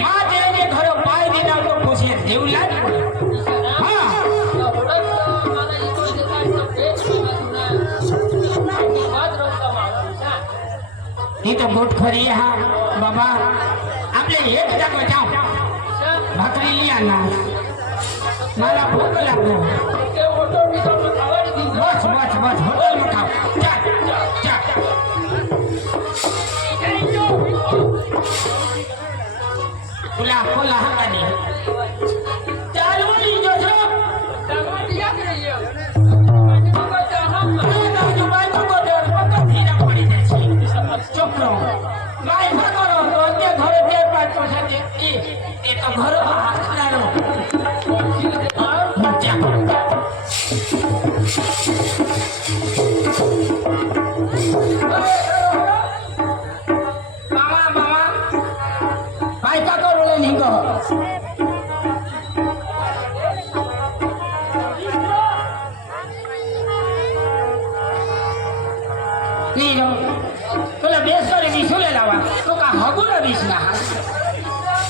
माझे घर पाय दिला तो पोसे देवला हा इथं बोट खरी हा बाबा आपले एक जागा जाऊ भाकरी आणा मला भूक लागलो बस बस बस हॉटेल में खाओ तुला खोला हाताने चालवली जोशो चक्र काय करो दोनचे घर ते पाच वर्षाचे ते तो घर हाकणार मज्जा मामा मामा काय का करू निघ तुला बेस करे विसुले लावा तू का हगू ना विस ना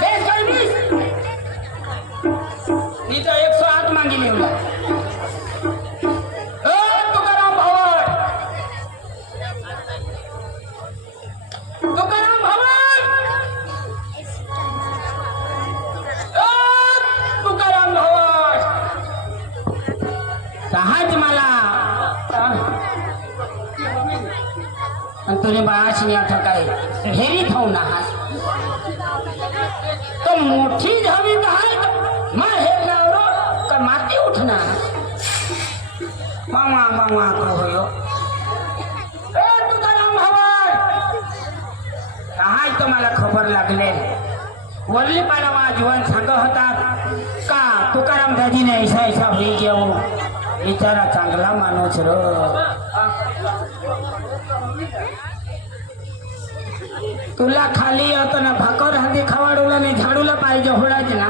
बेस कर विस मी तो 108 मांगी लेवला तुकाराम भवन तुकाराम भवन तुकाराम भवन कहाच मला तुझे बाळाशी आता काय हेरी खाऊ ना तो मोठी झाली काय मग हे लावलो का माती उठणार मामा मामा कहो तुकाराम भवन काय तुम्हाला खबर लागले वरली पाडवा जीवन सांग होता का तुकाराम दाजीने ऐसा ऐसा होई घेऊ बिचारा चांगला माणूस र तुला खाली होतं ना भाकर हाती खावाडूला नाही झाडूला पाहिजे होडाच ना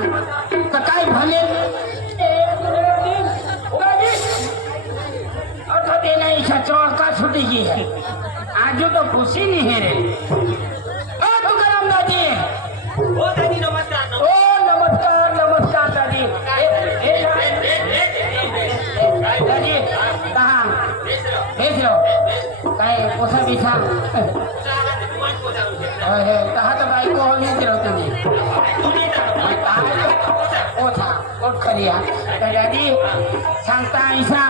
तर काय भले अर्थात ये नाही चौका छुटी की है आज तो खुशी नहीं है रे तुकाराम दादी ओ दादी नमस्कार ओ नमस्कार नमस्कार दादी दादी कहा भेज लो काय पोसा बिछा कहा तो भाई को नहीं करो तुम्हें कोट खरिया दादी सांगता ऐसा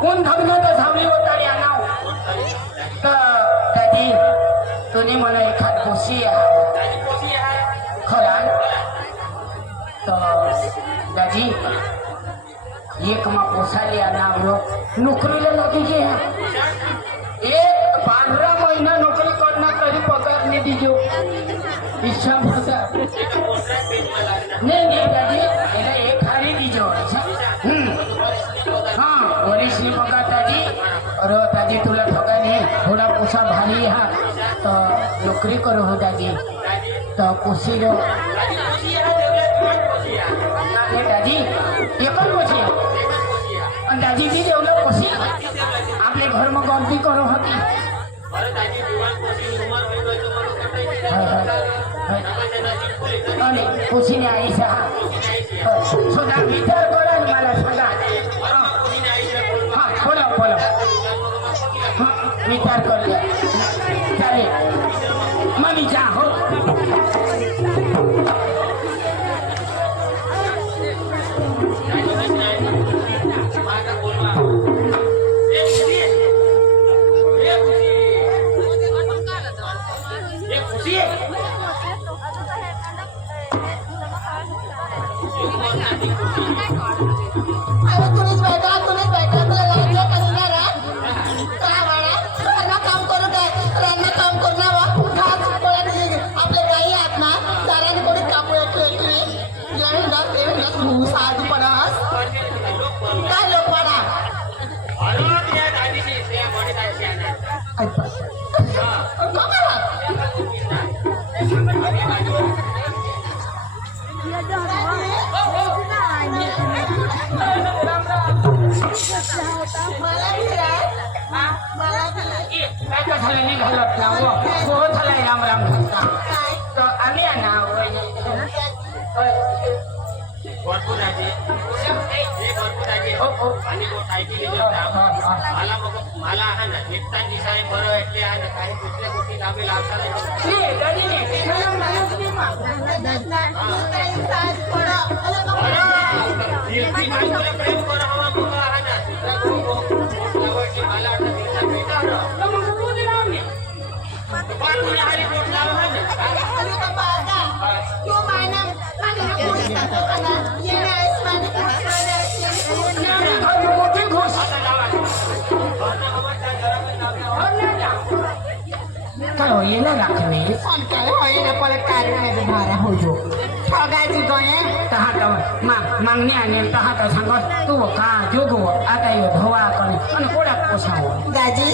कोण धबधब तो सावली होता या नाव तर दादी तुने मला एखाद पोशी खरा तो दादी एक मा पोसा लिया नाव नोकरीला लगी एक 12 महीना नौकरी करना तरी पगार नहीं दीजिए इच्छा होता नहीं दादी मेरा एक हारी दीजिए हाँ वरिष्ठ ने पका दादी और दादी तुला ठगा नहीं थोड़ा पोसा भारी है तो नौकरी करो हो दादी तो पोसी रो दादी ये कौन पोसी और दादी भी देवला पोसी आपने घर में गलती करो होती पूछी आई सुधा विचार करा मला सांगा हाँ बोलो बोलो हाँ विचार कर लिया चालेल मम्मी चाहो राम राम तो आम्ही ना आणि मग ऐकली मला हा ना निघता दिसाय बरं वाटते आणि काही कुठल्या गोष्टी लांबी लावता प्रेम करा हवा मग हा ना तुझा मला हरी कोट लावा काय होईल राखणे काय होईल परत कार्य भारा होतो ठगायची गये मागणी आणेल तर सांग तू का जोगो आता ये धोवा आणि कोडा पोसाव दाजी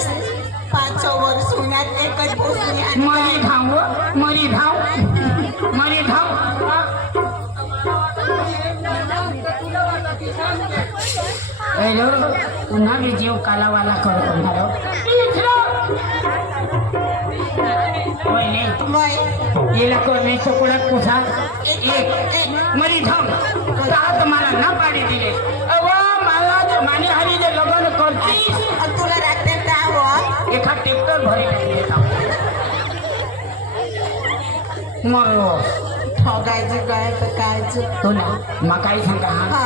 5-6 वर्ष उन्हात एकच पोचली मरी धाव मरी धाव मरी धाव पुन्हा मी जीव कालावाला करतो मारो येला करणे कोडा पोसा एक मरी धाव तर मला ना पाडी दिले अव मला माने हरी जे लग्न करतीस तुला रात्री काय एका ट्रॅक्टर भरी टाकले मरो ठगायची काय तर कायच तो ना मग काय सांगा हा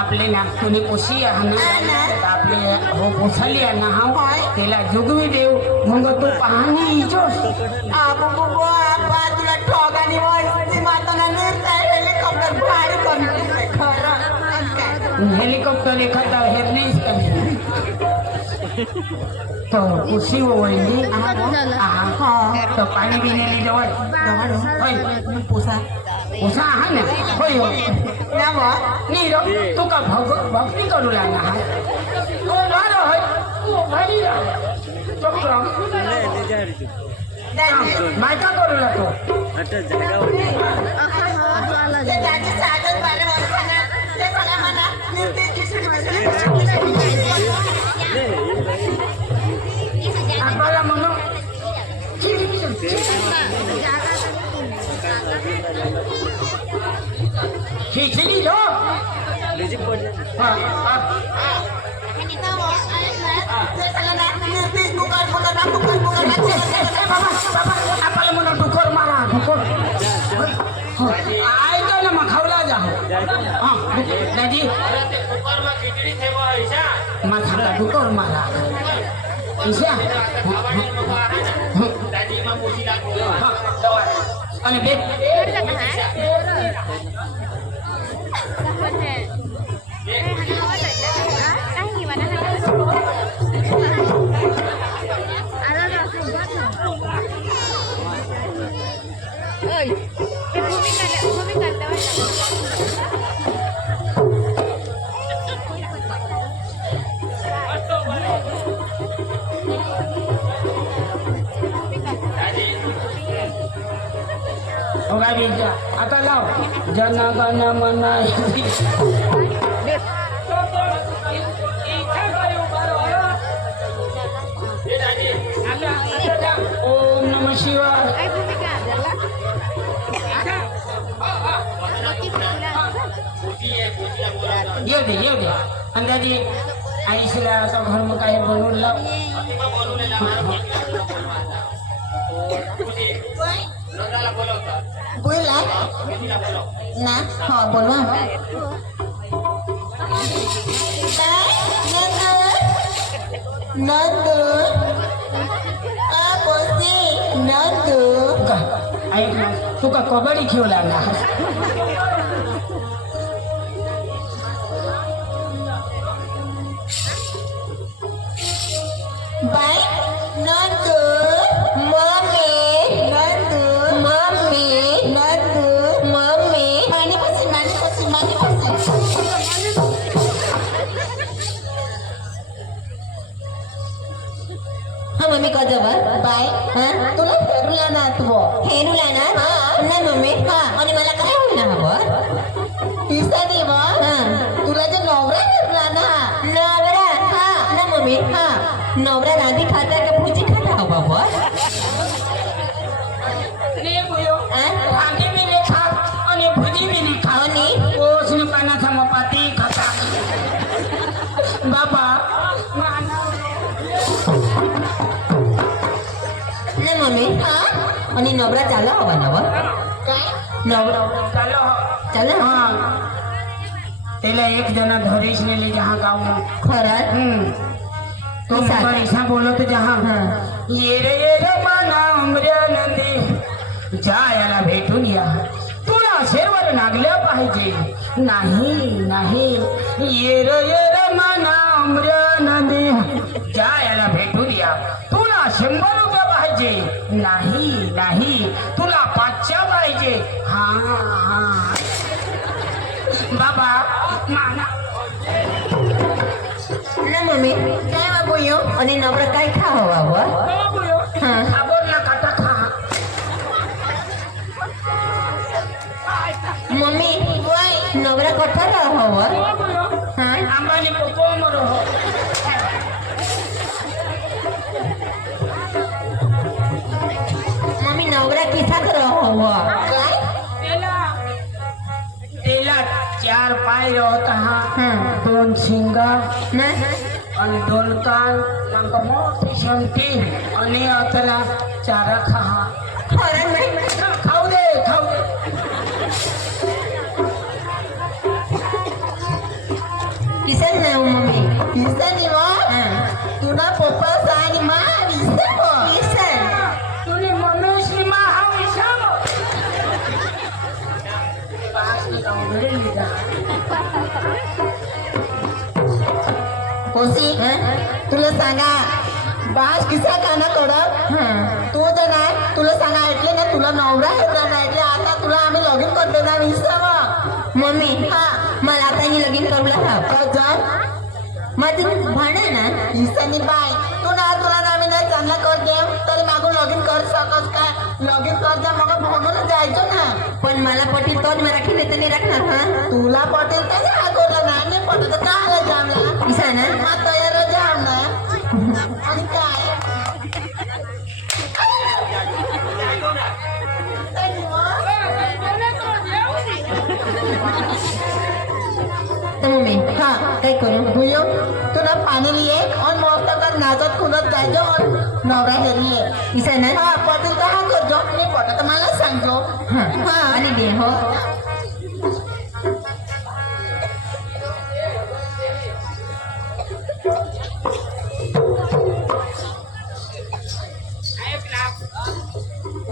आपले ना तुम्ही पोशी आहे ना आपले हो पोसाली आहे ना हा त्याला जुगवी देव मग तू पाहणी इचोस तुला ठगानी वळती माताना निर्णय हेलिकॉप्टर भारी कमी खरं हेलिकॉप्टर एखादा हेरलीच कमी तो पोशी हो वळली तो पाणी बिनेली जवळ पोसा पोसा हा ना होय हो नीरो तू का भक्ती करू लागला हा तो बारो होय तू भारी चक्र मायका करू लागतो आपल्याला म्हणून खिचडी जो आपल्याला म्हणून डुकर मारा डुकर ऐका ना मग खावला जा दादी माथा डुकर मारा ईशा आणि आता लाव जन गण मन ओम नमः शिवाय येऊ दे अंदाजी आईला आता घर मग काय बनवलं बोला ना हा बोलवा नंदू नंदू ऐक ना तू का कबड्डी खेळला ना बाय Nandu mummy Nandu mummy Nandu mummy पाणी हा मम्मी कधीवर बाय हा तुला फेरूला ना तू फेरूला ना हा नाही मम्मी हा आणि मला काय होईल ना हवं पिसा दे हा तुला जे नवरा करला ना नवरा हा ना मम्मी हा नवरा राधी खात नवरा चालला हवा ना व नवरा चालो चालला हाँ तेला एक जना धरीश ने ले जहाँ गाँव में खरंच तो ऐसा? मगर ऐसा बोलो तो जहाँ हाँ. ये रे माना उमऱ्या नंदी जायला भेटून या तुला शेरवर नागल्या पाहिजे नाही नाही ये रे माना उमऱ्या नंदी जायला भेटून या तुला 100 रुपये पाहिजे नाही नाही तुला 500 पाहिजे हा हा बाबा माना ना मम्मी काय बाबू यो आणि नवरा काय खा हवा व हाँ. खाबोर ना काटा खा मम्मी नवरा कठा हवा हाँ आंबानी पोको मरो हो मम्मी नवरा किसा कर हवा काय तेला 4 पाय होता हा हाँ. 2 शिंगा ना आणि 2 कान मग मोठी शंटी आणि अतला चारा खा खरं नाही खाऊ दे किसन ना मम्मी किसन व तुला पप्पा सांग मा किसन तुने मनुष्य मा हाव इशाम पास में गाँव में लिखा कोसी तुला सांगा बास किसा गाणं कडक तू जर नाही तुला सांगा ऐकले ना तुला नवरा येता नाही ऐकले आता तुला आम्ही लॉगिन करतो ना विसराव मम्मी हा मला आता लगीन करूला हा जर मग तुम्ही म्हणा ना ईसानी बाय तू ना तुला ना आम्ही नाही चांगला कर दे तरी मागून लॉगिन कर सकस काय लॉगिन कर जा मग म्हणून जायचो ना पण मला पटेल तोच मराठी नेते नाही राखणार हा तुला पटेल तर आगोला ना नाही पटेल तर काय जामला ईसा ना हा तयार जाम ना आणि काय मम्मी हाँ काय करू भूयो तुला पाणी लिए और मस्त कर नाचत खुदत जायचो और नवरा हेरिये इसे ना हाँ पटेल तर हा करजो मी पटेल तर मला सांगजो हाँ आणि दे हो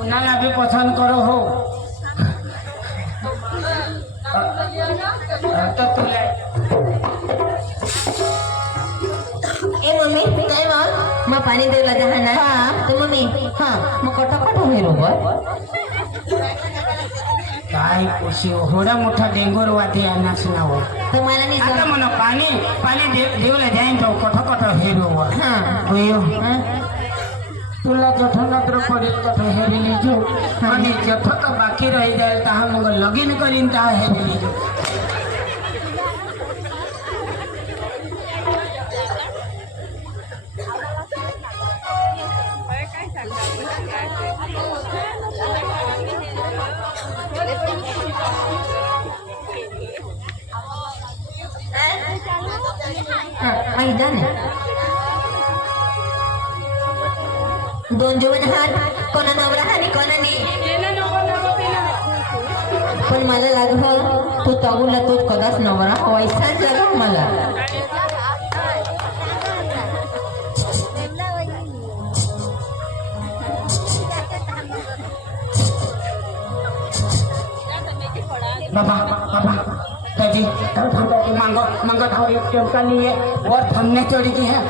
उन्हाला भी पसंद करो हो तो तुला ए मम्मी काय मग पाणी देऊला जाणार हा तर मम्मी हा मग कटकट होईल काय खुशी होडा मोठा डेंगूर वाटी आणस ना हो तर मला नाही आता म्हणा पाणी देवला जाईन तो कठ हेरो हा होयो तुला जठनत्र पडेल तठ हेरी लीजो आणि जठक बाकी रही जाए ताहा मग लगीन करीन ताहा हेरी लीजो मैदान दोन जीवन हात कोणा नवरा आणि कोणा नाही पण मला लागलं तू तगुला तोच कदाच नवरा व्हायचा जगा मला बाबा दादी मांगो थावरी टेमका नहीं है और थमने चढ़ी की है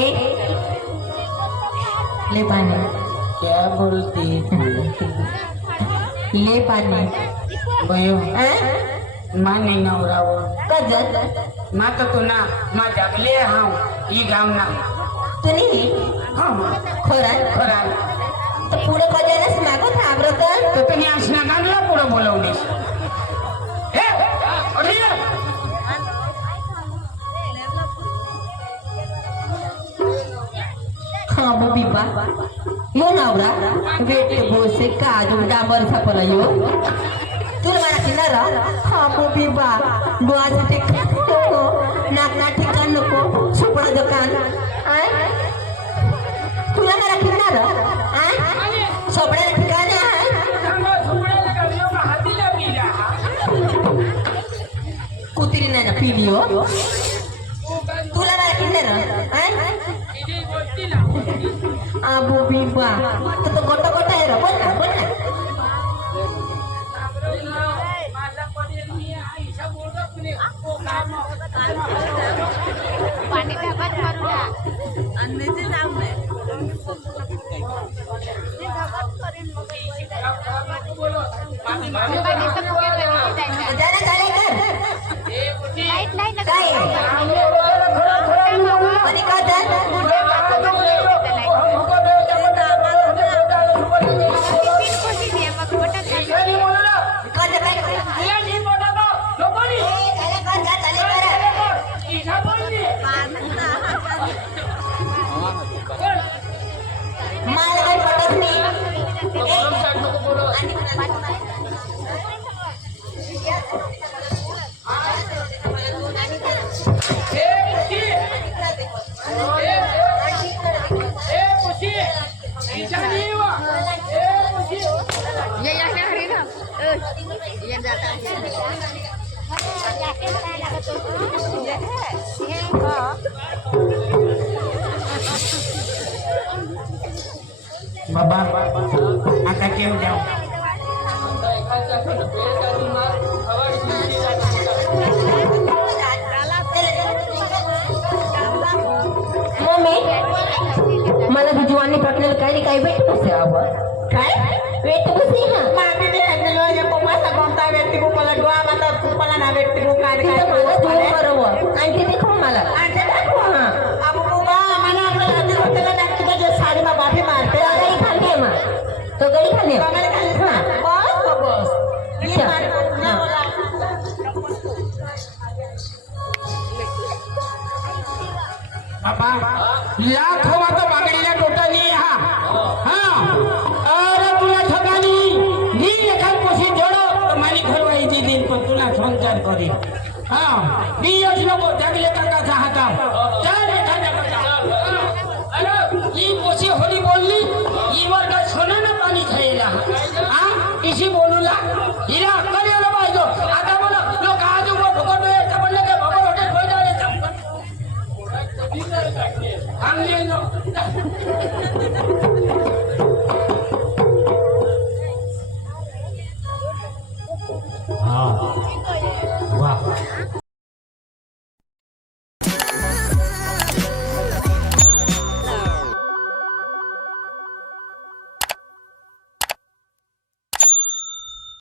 ए ले पानी क्या बोलती ले पानी भयो माँ नहीं नवरा वो कजत माँ तो ना माँ जगले हाँ ये गाँव ना तुम्ही हाँ माँ खोरा खरा तर पुढे कजायलाच मागं थांबरत तो तुम्ही असना गाणला पुढं बोलवलीस हे अरे हाँ बीबा यो नवरा वेट बोसे काजू डांबर सापला यो तुला मला किनारा हाँ बीबा डोळ्याचे नको नाक ठिकाण नको सुपडा दुकान तुला मला किनारा सोपड्याला ठिकाणी आहे कुत्री नाही ना पिली हो तुला नाही पिले ना आबू बिबा तर गोटा गोटा आहे रे बोल ना पाणी ढगात मारूया आणि ते जाऊन लाईट नाही ना काय मला काही पटत नाही बाबा आता केव द्या मला भिजवानी पटलेलं काही भेट कसे हवं काय भेट कशी हा मागे भेटलेलो या पप्पाचा कोणता व्यक्ती मला डोळा माता पप्पाला ना व्यक्ती काय बरोबर आणि ते देखो मला आणि ते दाखव हा अबू बाबा मला आपल्या हाती होतेला दाखव तुझ्या साडी मा बाफी मारते गडी खाली आहे मा तो गडी खाली हा बस बाबा लाख हवा तो बागडीला टोटानी हा अरे तुला ठगानी ही एखाद पोशी जोडो तर माली घरवाईची दिन पण तुला संचार करी हा मी येच नको त्यागले काकाचा हाता तर एखाद्या ही पोशी होली बोलली हिवर काय सोनं पाणी खायला हा इशी बोलूला हिला अक्कल यायला पाहिजे आता बोला लोक आज उभं फुकट यायचं म्हणलं काय बाबा हॉटेल होय जाणे हाँ वाह